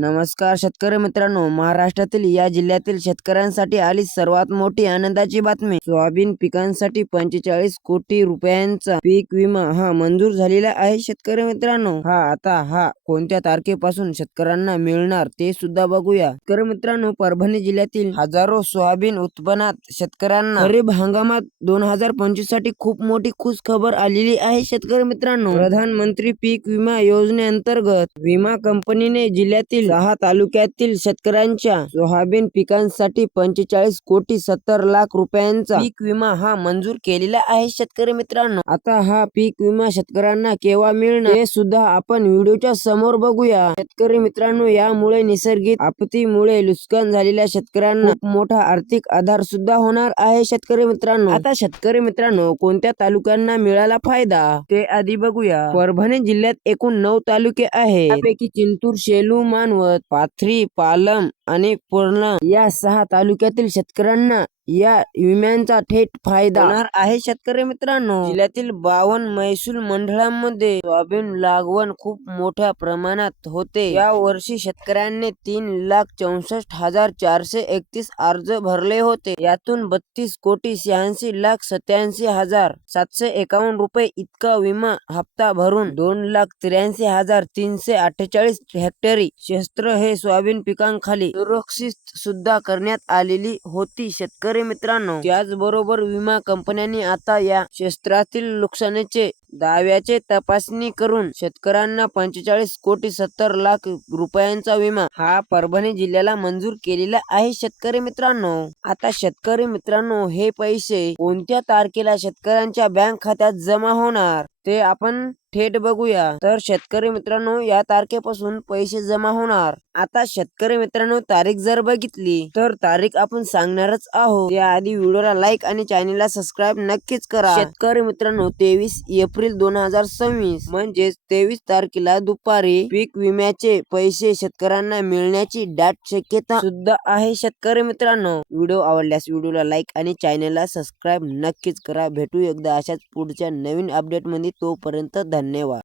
नमस्कार शेतकरी मित्रांनो, महाराष्ट्रातील या जिल्ह्यातील शेतकऱ्यांसाठी आली सर्वात मोठी आनंदाची बातमी. सोयाबीन पिकांसाठी 45 कोटी रुपयांचा पीक विमा हा मंजूर झालेला आहे. शेतकरी मित्रांनो, आता कोणत्या तारखेपासून शेतकऱ्यांना मिळणार ते सुद्धा बघूया. शेतकरी मित्रांनो, परभणी जिल्ह्यातील हजारो सोयाबीन उत्पन्नात शेतकऱ्यांना खरीप हंगामात 2025 साठी खूप मोठी खुश खबर आलेली आहे. शेतकरी मित्रांनो, प्रधानमंत्री पीक विमा योजनेअंतर्गत विमा कंपनीने जिल्ह्यातील 6 तालुक्यातील शेतकऱ्यांच्या सोयाबीन पिकांसाठी 45 कोटी 70 लाख रुपयांचा पीक विमा हा मंजूर केलेला आहे. शेतकरी मित्रांनो, आता हा पीक विमा शेतकऱ्यांना केव्हा मिळणार हे सुद्धा आपण व्हिडिओच्या समोर बघूया. शेतकरी मित्रांनो, यामुळे नैसर्गिक आपत्तीमुळे नुकसान झालेल्या शेतकऱ्यांना खूप मोठा आर्थिक आधार सुद्धा होणार आहे. शेतकरी मित्रांनो, आता शेतकरी मित्रांनो, कोणत्या तालुक्यांना मिळाला फायदा ते आधी बघूया. परभणी जिल्ह्यात एकूण 9 तालुके आहेत. त्यापैकी चिंतूर, शेलू, मानवत, पाथरी, पालम आणि पूर्णा या 6 तालुक्यातील शेतकऱ्यांना या विम्यांचा थेट फायदा होणार आहे. शेतकरी मित्रांनो, जिल्ह्यातील 52 महसूल मंडळांमध्ये सोयाबीन लागवड खूप मोठ्या प्रमाणात होते. या वर्षी शेतकऱ्यांनी 3,64,431 अर्ज भरले होते. यातून 32 कोटी 86 लाख 87,751 रुपये इतका विमा हप्ता भरून 2,83,348 हेक्टरी क्षेत्र हे सोयाबीन पिकांखाली सुरक्षित सुद्धा करण्यात आलेली होती. शेतकरी मित्रांनो, त्याचबरोबर विमा कंपन्यांनी आता या क्षेत्रातील नुकसानीचे दाव्याचे तपासणी करून शेतकऱ्यांना 45 कोटी 70 लाख रुपयांचा विमा हा परभणी जिल्ह्याला मंजूर केलेला आहे. शेतकरी मित्रांनो, आता शेतकरी मित्रांनो, हे पैसे कोणत्या तारखेला शेतकऱ्यांच्या बँक खात्यात जमा होणार ते आपण थेट बघूया. तर शेतकरी मित्रांनो, या तारखेपासून पैसे जमा होणार. आता शेतकरी मित्रांनो, तारीख जर बघितली तर तारीख आपण सांगणारच आहोत. त्याआधी व्हिडिओला लाईक आणि चॅनलला सबस्क्राईब नक्कीच करा. शेतकरी मित्रांनो, 23 एप्रिल 2026 म्हणजेच 23 तारखेला दुपारी पीक विम्याचे पैसे शेतकऱ्यांना मिळण्याची दाट शक्यता सुद्धा आहे. शेतकरी मित्रांनो, व्हिडिओ आवडल्यास व्हिडिओला लाईक आणि चॅनलला सबस्क्राईब नक्कीच करा. भेटू एकदा अशाच पुढच्या नवीन अपडेट मध्ये. तोपर्यंत धन्यवाद.